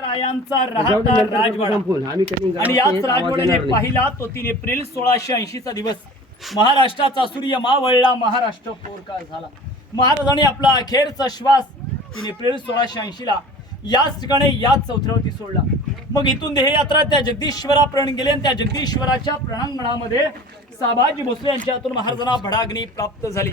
रायांचा राहता राजवाडा आणि याच राजवाड्याने पाहिला तो 3 एप्रिल 1680 चा दिवस. महाराष्ट्राचा सूर्य मावळला, महाराष्ट्र पोरका झाला. महाराजांनी आपला अखेरचा श्वास 3 एप्रिल 1680 ला याच ठिकाणी याच चौथऱ्यावरती सोडला. मग इथून देहयात्रा त्या जगदीश्वरापर्यंत गेले आणि त्या जगदीश्वराच्या प्रणांगणामध्ये साबाजी भोसले यांच्या हातून महाराजांना भडाग्नी प्राप्त झाली.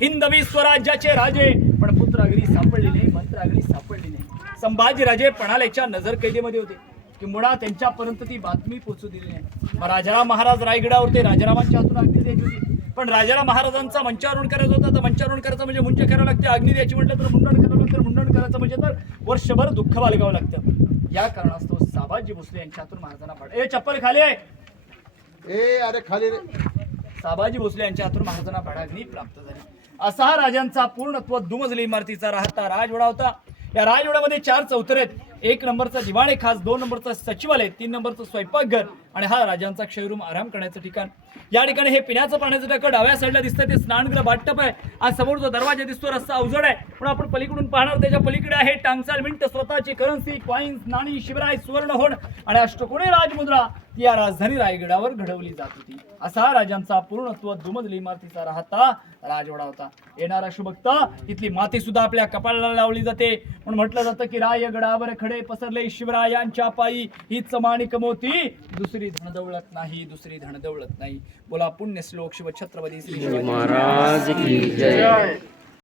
हिंदवी स्वराज्याचे राजे पण पुत्राग्नी सापडले नाही, मंत्राग्नी सापडली नाही. संभाजी राजे पणालेच्या नजर कैदेमध्ये होते की मुळा त्यांच्यापर्यंत ती बातमी पोहोचू दिली नाही. मग राजाराम महाराज रायगडावरती राजारामांच्या हातून अग्नी द्यायची होती, पण राजाराम महाराजांचा मंचारोहण करायचं होतं. तर मंचारोहण करायचं म्हणजे मुंज करावं लागते, अग्नी द्यायची म्हटलं तर मुंडन करावं लागतं, मुंडन करायचं म्हणजे तर वर्षभर दुःख बाळगावं लागतं. या कारणास्तव साबाजी भोसले यांच्या हातून महाराजांना चप्पल खाली आहे, अरे खाली रे. साबाजी भोसले यांच्या हातून महाराजांना भडाग्नी प्राप्त झाली. असा हा राजांचा पूर्णत्व दुमजली इमारतीचा राहता राजवाडा होता. या राजवाड्यामध्ये 4 चौथरे आहेत. 1 नंबरचा दिवाणे खास, 2 नंबरचा सचिवालय, 3 नंबरचं स्वयंपाकघर आणि हा राजांचा क्षयरूम आराम करण्याचं ठिकाण. या ठिकाणी हे पिण्याचं पाण्याचं टाकं डाव्या साईडला दिसतं ते स्नानगृह बाटटप आहे. आज समोर जो दरवाजा दिसतो रस्ता अवजड आहे, पण आपण पलीकडून पाहणार त्याच्या पलीकडे आहे टांगसाल मिंट, स्वतःची करन्सी, कॉइन्स, नाणी, शिवराय, सुवर्ण होड आणि अष्टकोणी राजमुद्रा या राजधानी रायगडावर घडवली जात होती. असा राजांचा पूर्णत्व दुमजली इमारतीचा राहता राजवाडा होता. येणारा शुभक्त इथली माती सुद्धा आपल्या कपाळाला लावली जाते. म्हणून म्हटलं जातं की रायगडावर खडे पसरले शिवरायांच्या पायी, हीच माणिक मोती, दुसरी धनदौलत नाही, दुसरी धनदौलत नाही. बोला पुण्य श्लोक शिव छत्रपती श्री शिवाजी महाराज की जय.